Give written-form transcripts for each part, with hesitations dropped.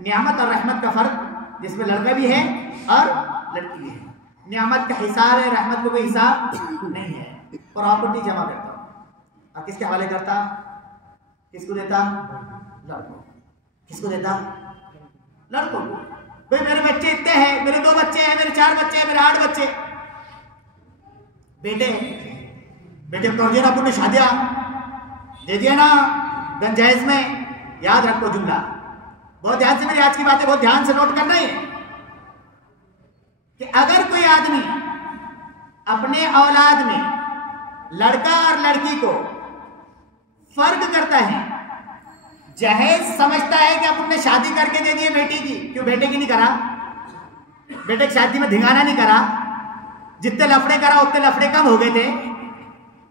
नियामत और रहमत का फर्क, जिसमें लड़का भी है और लड़की भी है। नियामत का हिसाब है, रहमत को कोई हिसाब नहीं है। प्रॉपर्टी जमा करता और किसके हवाले करता? किसको देता? लड़कों। किसको देता? लड़कों को। भाई मेरे बच्चे इतने हैं, मेरे 2 बच्चे हैं, मेरे 4 बच्चे हैं, मेरे 8 बच्चे। बेटे कौन अपन ने शादियां दे दिया ना गंजाइज में। याद रखो जुमला, बहुत ध्यान से मेरी आज की बातें बहुत ध्यान से नोट करना है कि अगर कोई आदमी अपने औलाद में लड़का और लड़की को फर्क करता है, जहेज समझता है कि अपन ने शादी करके दे दिए बेटी की, क्यों बेटे की नहीं करा? बेटे की शादी में धिंगाना नहीं करा, जितने लफड़े करा उतने लफड़े कम हो गए थे।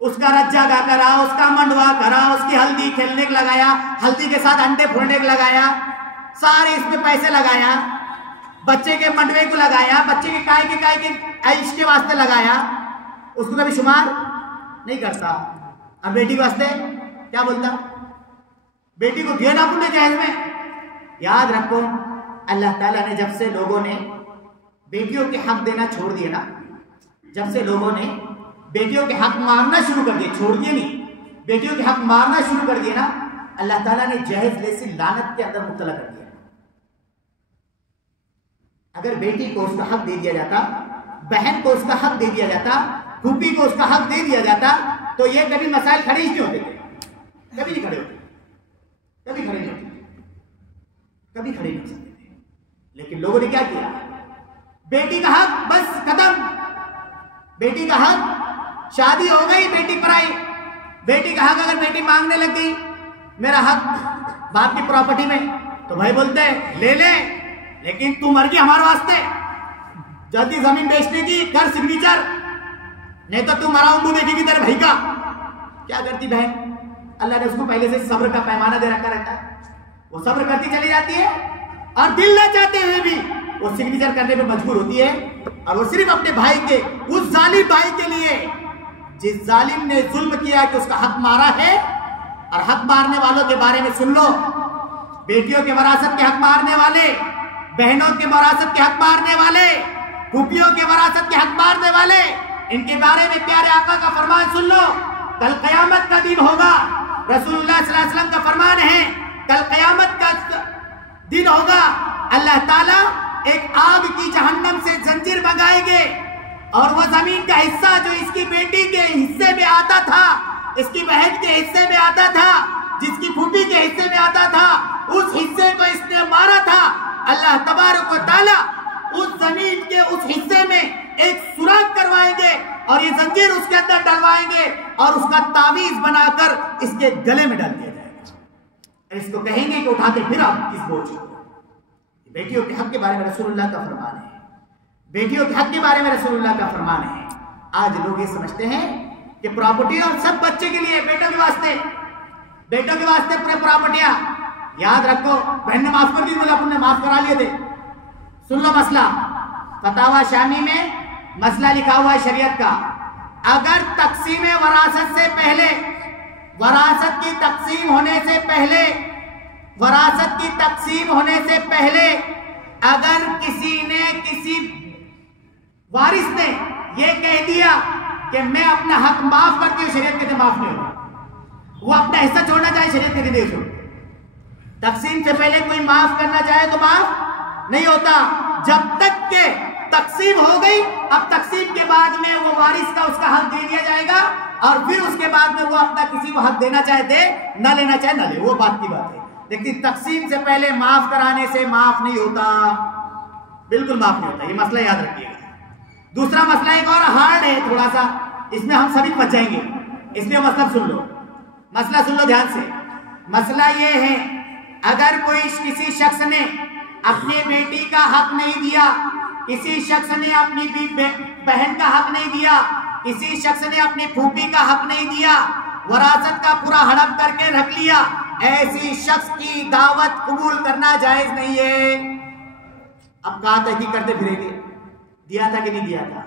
उसका रज्जा गा करा, उसका मंडवा करा, उसकी हल्दी खेलने को लगाया, हल्दी के साथ अंडे फोड़ने को लगाया, सारे इसमें पैसे लगाया, बच्चे के मंडवे को लगाया, बच्चे के काय के ऐश के वास्ते लगाया, उसको कभी शुमार नहीं करता। और बेटी के वास्ते क्या बोलता? बेटी को दिया ना अपने जहेज में। याद रखो अल्लाह ताला ने जब से लोगों ने बेटियों के हक देना छोड़ दिए ना, जब से लोगों ने बेटियों के हक मारना शुरू कर दिए, छोड़ दिए नहीं, बेटियों के हक मारना शुरू कर दिए ना, अल्लाह ताला ने जहेज जैसी लानत के अंदर मुब्तला कर दिया। अगर बेटी को उसका हक दे दिया जाता, बहन को उसका हक दे दिया जाता, फूफी को उसका हक दे दिया जाता, तो ये कभी मसाइल खड़े ही नहीं होते थे, कभी नहीं खड़े होते, कभी खड़े नहीं होते, कभी खड़े नहीं हो सकते थे। लेकिन लोगों ने क्या किया? बेटी का हक बस खत्म, बेटी का हक, शादी हो गई बेटी पर आई, बेटी का हक अगर बेटी मांगने लग गई मेरा हक बाप की प्रॉपर्टी में, तो भाई बोलते हैं ले ले, लेकिन तू मर गई हमारे वास्ते, जल्दी जमीन बेचने की कर सिग्नेचर, नहीं तो तू मरा मुंह देखेगी तेरे भाई का। क्या करती बहन? अल्लाह ने उसको पहले से सब्र का पैमाना दे रखा रहता है, वो सब्र करती चली जाती है और दिल ना चाहते हुए भी वो सिग्नेचर करने पे मजबूर होती है। और वो सिर्फ अपने भाई के, उस जालिम भाई के लिए जिस जालिम ने जुल्म किया कि उसका हक मारा है। और हक मारने वालों के बारे में सुन लो, बेटियों के वरासत के हक मारने वाले, बहनों के वरासत के हक मारने वाले, फूफियों के वरासत के हक मारने वाले, इनके बारे में प्यारे आका का फरमान सुन लो। कल कयामत का दिन होगा, रसूलुल्लाह सल्लल्लाहु अलैहि वसल्लम का फरमान है, कल कयामत का दिन होगा, अल्लाह ताला एक आग की जहन्नम से जंजीर मंगाएंगे और वो जमीन का हिस्सा जो इसकी बेटी के हिस्से में आता था, इसकी बहन के हिस्से में आता था, जिसकी फूफी के हिस्से में आता था, उस हिस्से को इसने मारा था, अल्लाह तबारक व तआला उस जमीन के उस हिस्से में एक सुराख करवाएंगे और ये जंजीर उसके अंदर डलवाएंगे और उसका तावीज बनाकर इसके गले में डाल दिया जाएगा। इसको कहेंगे कि उठाते फिर आप इस बोझ को। बेटियों के हक के बारे में रसूलुल्लाह का फरमान है, बेटियों के हक के बारे में रसूलुल्लाह का फरमान है। आज लोग ये समझते हैं कि प्रॉपर्टी और सब बच्चे के लिए, बेटों के वास्ते, बेटों के वास्ते पूरे प्रॉपर्टियां। याद रखो, बहन ने माफ कर दी, बोला अपन ने माफ करा लिए थे। सुन लो मसला, फतावा शामी में मसला लिखा हुआ है शरीयत का। अगर तकसीम वरासत से पहले, वरासत की तकसीम होने से पहले, वरासत की तकसीम होने से पहले अगर किसी ने, किसी वारिस ने ये कह दिया कि मैं अपना हक माफ करती हूँ, शरीयत कहते माफ नहीं होगा। वो अपना हिस्सा छोड़ना चाहे, शरीयत कहते नहीं छोड़। तकसीम से पहले कोई माफ करना चाहे तो माफ नहीं होता, जब तक के तकसीम हो गई। अब तकसीम के बाद में वो वारिस का उसका हक दे दिया जाएगा और फिर उसके बाद में वो अपना किसी को हक देना चाहे दे, ना लेना चाहे ना ले, वो बात की बात है। लेकिन तकसीम से पहले माफ कराने से माफ नहीं होता, बिल्कुल माफ नहीं होता, ये मसला याद रखिएगा। दूसरा मसला एक और हार्ड है थोड़ा सा, इसमें हम सभी बच जाएंगे, इसलिए मतलब सुन लो, मसला सुन लो ध्यान से। मसला ये है, अगर कोई किसी शख्स ने अपनी बेटी का हक नहीं दिया, किसी शख्स ने अपनी बहन का हक नहीं दिया, किसी शख्स ने अपनी फूफी का हक नहीं दिया, वरासत का पूरा हड़प करके रख लिया, ऐसी शख्स की दावत कबूल करना जायज नहीं है। अब कहा था कि करते फिरेंगे, दिया था कि नहीं दिया था।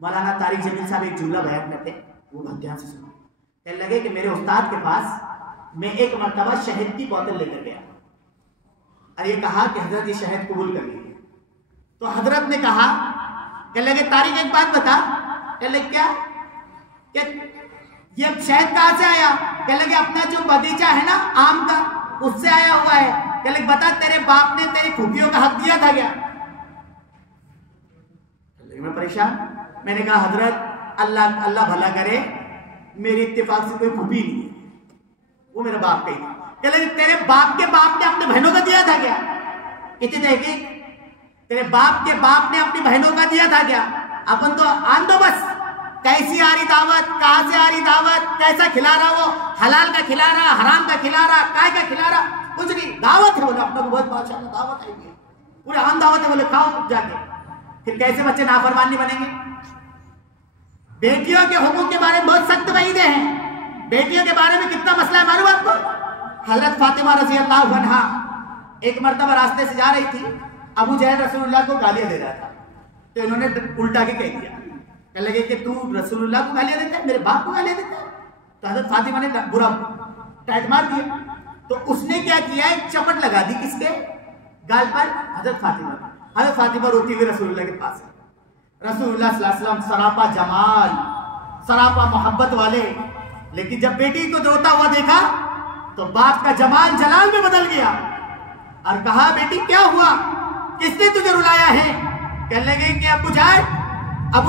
मौलाना तारिक जमील साहब एक जुमला बयान करते, वो बहुत ध्यान से सुनो। कहने लगे कि मेरे उस्ताद के पास मैं एक मर्तबा शहद की बोतल लेकर गया, और ये कहा कि हजरत ये शहद कबूल कर लीजिए। तो हजरत ने कहा, कहने लगे तारीख एक बात बता। कहने लगे क्या? ये शहद कहां से आया? कहने लगे अपना जो बगीचा है ना आम का, उससे आया हुआ है। कहने लगे बता तेरे बाप ने तेरी फूफियों का हक दिया था क्या? मैं परेशान। मैंने कहा हजरत अल्लाह अल्लाह भला करे, मेरी इत्तेफाक से कोई फूफी नहीं है, वो मेरा बाप का ही। कहने लगे तेरे बाप के बाप ने अपने बहनों का दिया था क्या? कितनी देगी? तेरे बाप के बाप ने अपनी बहनों का दिया था क्या? अपन तो आन दो बस, कैसी आ रही दावत, कहां से आ रही दावत, कैसा खिला रहा, वो हलाल का खिला रहा, हराम का खिला रहा, काय का खिला रहा, कुछ नहीं, दावत है। बोले अपना को बहुत माशाअल्लाह दावत आएगी, पूरे आम दावत है, बोले खाओ जाके। फिर कैसे बच्चे नाफरमान नहीं बनेंगे? बेटियों के हुकूक के बारे में बहुत सख्त वईदें हैं। बेटियों के बारे में कितना मसला है मालूम आपको? हजरत फातिमा रज़ी अल्लाह अन्हा एक मर्तबा रास्ते से जा रही थी, अबू जहल रसूलुल्लाह को गालियां दे रहा था, तो इन्होंने उल्टा के कह दिया। कहने लगे कि तू रसूलुल्लाह को गालियां देता है, मेरे बाप को गालियां देता है। तो हजरत फातिमा ने बुरा टाइट मार दिया। तो उसने क्या किया, एक चपट लगा दी किसके गाल पर? हजरत फातिमा। हजरत फातिमा रोती हुई रसूलुल्लाह के पास। रसूलुल्लाह सल्लल्लाहु अलैहि वसल्लम सरापा जमाल, सरापा मोहब्बत वाले, लेकिन जब बेटी को रोता हुआ देखा तो बाप का जमाल जलाल में बदल गया और कहा बेटी क्या हुआ, किसने तुझे रुलाया है? कहने लगे कि अबू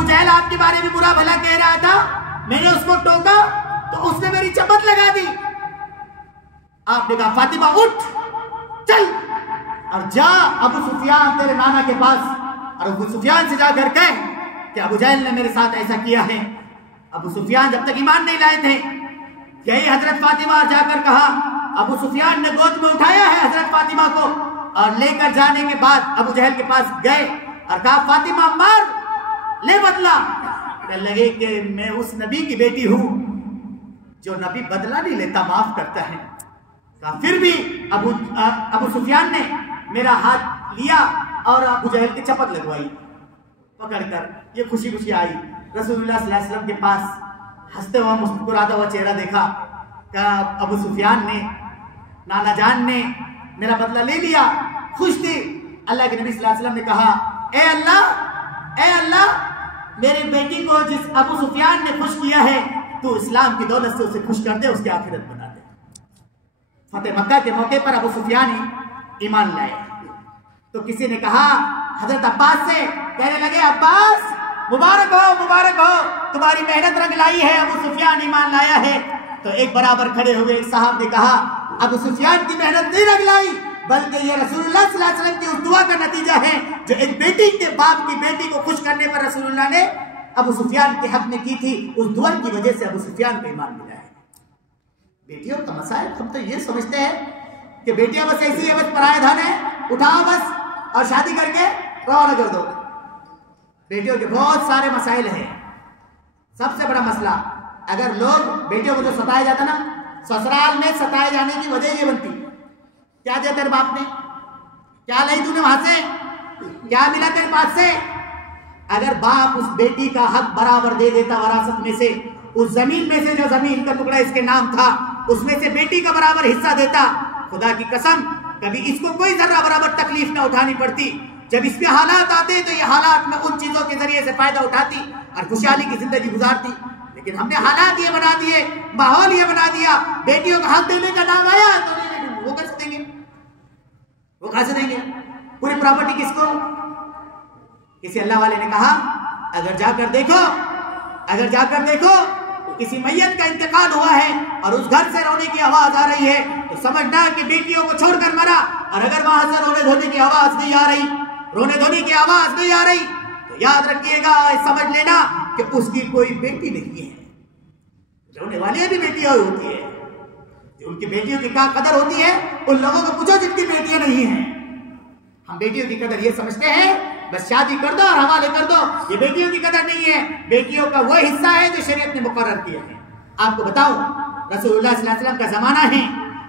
जहल आपके बारे में बुरा भला कह रहा था, मैंने उसको टोका तो उसने मेरी चपत लगा दी। आपने कहा फातिमा उठ चल और जा अबू सुफियान तेरे नाना के पास, और अबू सुफियान से जाकर कह कि अबू जहल ने मेरे साथ ऐसा किया है। अबू सुफियान जब तक ईमान नहीं लाए थे, यही हजरत फातिमा जाकर कहा। अबू सुफियान ने गोद में उठाया है हजरत फातिमा को और लेकर जाने के बाद अबू जहल के पास गए और कहा फातिमा मार ले बदला। कहने लगे कि मैं उस नबी की बेटी हूं जो नबी बदला नहीं लेता, माफ करता है। कहा फिर भी अबू सुफियान ने मेरा हाथ लिया और अबू जहल की चपत लगवाई पकड़कर। ये खुशी खुशी आई रसूलुल्लाह सल्लल्लाहु अलैहि वसल्लम के पास, हंसते हुआ मुस्कुराता हुआ चेहरा देखा। कहा अबू सुफियान ने, नाना जान ने मेरा बदला ले लिया, खुश थी। अल्लाह के नबी सल्लल्लाहु अलैहि वसल्लम ने कहा ए अल्लाह मेरी बेटी को जिस अबू सुफियान ने खुश किया है, तू इस्लाम की दौलत से उसे खुश कर दे, उसकी आखिरत बना दे। फतेह मक्का के मौके पर अबू सुफियान ही ईमान लाए। तो किसी ने कहा हजरत अब्बास से, कहने लगे अब्बास मुबारक हो, तुम्हारी मेहनत रंग लाई है, अबू सुफियान ईमान लाया है। तो एक बराबर खड़े हुए एक साहब ने कहा अबू सुफियान की मेहनत नहीं रंग लाई, बल्कि ये रसूलुल्लाह सल्लल्लाहु अलैहि वसल्लम की उस दुआ का नतीजा है जो एक बेटी के बाप की बेटी को खुश करने पर रसूलुल्लाह ने अबू सुफियान के हक में की थी। उस दुआ की वजह से अबू सुफियान को ईमान मिला है। बेटियों का मसाइल हम तो ये समझते हैं कि बेटियां बस ऐसी है, बस पराया धन है, उठाओ बस और शादी करके रवाना कर दो। बेटियों के बहुत सारे मसाइल हैं। सबसे बड़ा मसला, अगर लोग बेटियों को जो सताया जाता ना, ससुराल में सताए जाने की वजह ये बनती, क्या दिया तेरे बाप ने, क्या लाई तूने वहां से, क्या मिला तेरे पास से। अगर बाप उस बेटी का हक बराबर दे देता वरासत में से, उस जमीन में से जो जमीन का टुकड़ा इसके नाम था उसमें से बेटी का बराबर हिस्सा देता, खुदा की कसम कभी इसको कोई जरा बराबर तकलीफ ना उठानी पड़ती। जब इसमें हालात आते तो ये हालात में उन चीजों के जरिए से फायदा उठाती और खुशहाली की जिंदगी गुजारती। लेकिन हमने हालात ये बना दिए, माहौल ये बना दिया, बेटियों का हक देने का नाम आया तो वो कैसे देंगे, वो कैसे देंगे? पूरी प्रॉपर्टी किसको? किसी अल्लाह वाले ने कहा अगर जाकर देखो किसी मैयत का इंतकाल हुआ है और उस घर से रोने की आवाज आ रही है तो समझना कि बेटियों को छोड़कर मरा। और अगर वहां से रोने धोने की आवाज नहीं आ रही, तो याद रखिएगा, समझ लेना कि उसकी कोई बेटी नहीं है। रोने वाली भी बेटियां होती है, उनकी बेटियों की क्या कदर होती है उन लोगों को पूछो जिनकी बेटियां नहीं है। हम बेटियों की कदर ये समझते हैं बस शादी कर दो और हवाले कर दो, ये बेटियों की कदर नहीं है। बेटियों का वो हिस्सा है जो शरीयत ने मुकर्रर किया है। आपको बताऊं, रसूलुल्लाह सल्लल्लाहु अलैहि वसल्लम का जमाना है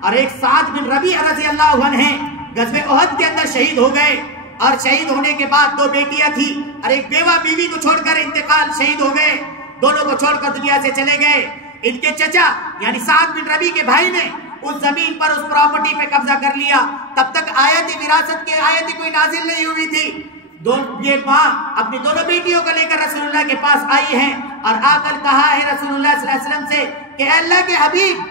और एक साद बिन रबीअ रज़ी अल्लाहु अन्हु है, गज़वे उहद के अंदर शहीद हो गए। और शहीद होने के बाद 2 बेटियां थी और एक बेवा बीवी को छोड़कर इंतकाल, शहीद हो गए। दोनों को छोड़कर दुनिया से चले गए। इनके चचा यानी साद बिन रबी के भाई ने उस जमीन पर, उस प्रॉपर्टी पे कब्जा कर लिया। तब तक आयत विरासत की आयत कोई नाजिल नहीं हुई थी। ये माँ अपनी दोनों बेटियों को लेकर रसूलुल्लाह के पास आई है और आकर कहा है रसूलुल्लाह सल्लल्लाहु अलैहि वसल्लम से कि अल्लाह के हबीब,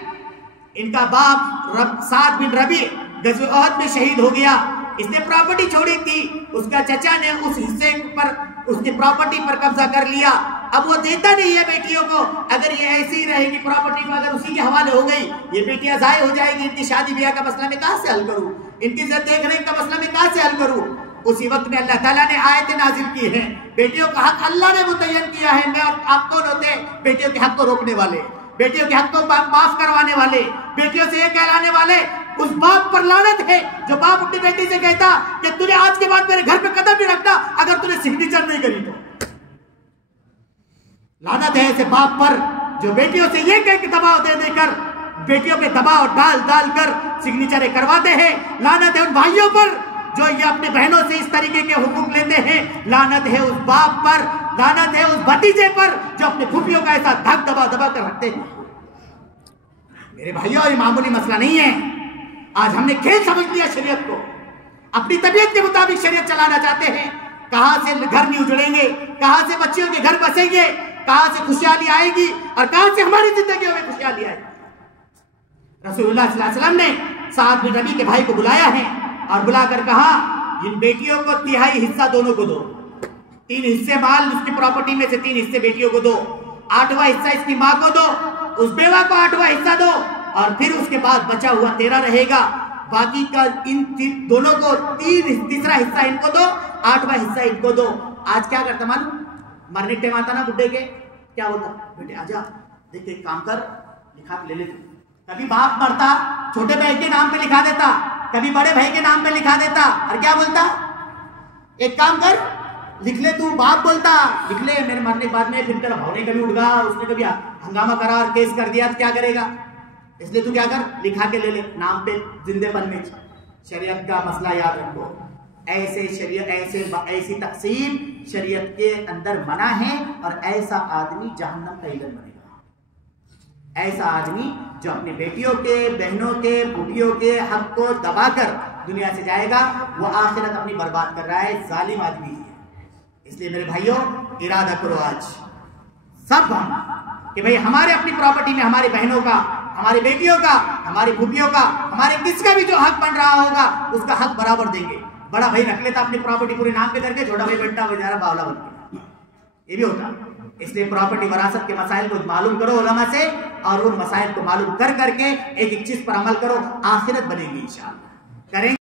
इनका बाप साद बिन रबी गज़वे उहद में शहीद हो गया, इसने प्रॉपर्टी छोड़ी थी, उसका चचा ने उस हिस्से पर, उसकी प्रॉपर्टी पर कब्जा कर लिया। अब वो देता नहीं है बेटियों को। अगर ये ऐसी ही रहेगी प्रॉपर्टी को अगर उसी के हवाले हो गई, ये बेटियां ज़ाय हो जाएगी। इनकी शादी ब्याह का मसला मैं कहां से हल करूं? इनकी देख रेख का मसला मैं कहां से हल करूं? उसी वक्त में अल्लाह ताला ने आयतें नाजिल की हैं। बेटियों का हक अल्लाह ने मुतय्यन किया है। मैं और आप कौन होते हैं बेटियों के हक को रोकने वाले, बेटियों के हक को माफ करवाने वाले, बेटियों से ये कहलाने वाले? उस बाप पर लानत है जो बाप अपनी बेटी से कहता कि तूने आज के बाद मेरे घर पे कदम नहीं रखना अगर तूने सिग्नेचर नहीं करी तो। लानत है ऐसे बाप पर जो बेटियों से ये कह के दबाव दे देकर बेटियों पे दबाव डाल डाल कर सिग्नेचरें करवाते हैं। लानत है उन भाइयों पर जो ये अपनी बहनों से इस तरीके के हुकूक लेते हैं। लानत है उस बाप पर, लानत है उस भतीजे पर जो अपने फूफियों का ऐसा धक दबा दबा कर रखते हैं। मेरे भाइयों, ये मामूली मसला नहीं है। आज हमने खेल समझ लिया शरीयत को, अपनी तबीयत के मुताबिक शरीयत चलाना चाहते हैं। कहां से घर नहीं उजड़ेंगे, कहां से बच्चियों के घर बसेंगे, कहां से खुशहाली आएगी और कहां से हमारी जिंदगी में खुशहाली आएगी। रसूलुल्लाह सल्लल्लाहु अलैहि वसल्लम ने साद बिन रबी के भाई को बुलाया है और बुलाकर कहा, इन बेटियों को तिहाई हिस्सा दोनों को दो। 3 हिस्से माल उसकी प्रॉपर्टी में से 3 हिस्से बेटियों को दो, 8वां हिस्सा इसकी मां को दो, उस बेवा को 8वां हिस्सा दो और फिर उसके बाद बचा हुआ 13 रहेगा। बाकी का इन दोनों को तीसरा हिस्सा इनको दो, 8वां हिस्सा इनको दो। आज क्या करता मालूम? मरने टाइम आता ना बुड्ढे के, क्या बोलता? बेटे आजा, देख एक काम कर, लिखा ले ले। कभी बाप मरता छोटे भाई के नाम पे लिखा देता, कभी बड़े भाई के नाम पे लिखा देता और क्या बोलता? एक काम कर, लिख ले तू। बाप बोलता लिख ले, मेरे मरने के बाद में फिर तेरा भाव ने कभी उठ गया और उसने कभी हंगामा करा और केस कर दिया तो क्या करेगा? इसलिए तू क्या कर, लिखा के ले ले नाम पे जिंदेपन में। शरीयत का मसला याद रखो, ऐसे शरीयत ऐसी तकसीम शरीयत के अंदर मना है और ऐसा आदमी जहन्नम का ईंधन बनेगा। ऐसा आदमी जो अपनी बेटियों के, बहनों के, फूफियों के हक को दबाकर दुनिया से जाएगा, वो आखिरत अपनी बर्बाद कर रहा है, जालिम आदमी है। इसलिए मेरे भाइयों, इरादा करो आज सब हम कि भाई हमारे अपनी प्रॉपर्टी में हमारी बहनों का, हमारी बेटियों का, हमारी फूफियों का, हमारे किसका भी जो हक बन रहा होगा उसका हक बराबर देंगे। बड़ा भाई रख लेता अपनी प्रॉपर्टी पूरे नाम पे करके, छोटा भाई बेटा बेचारा बावला बन गया, ये भी होता। इसलिए प्रॉपर्टी वरासत के मसाइल को मालूम करो उलमा से और उन मसाइल को मालूम कर करके एक चीज पर अमल करो, आखिरत बनेगी इंशाअल्लाह। करेंगे।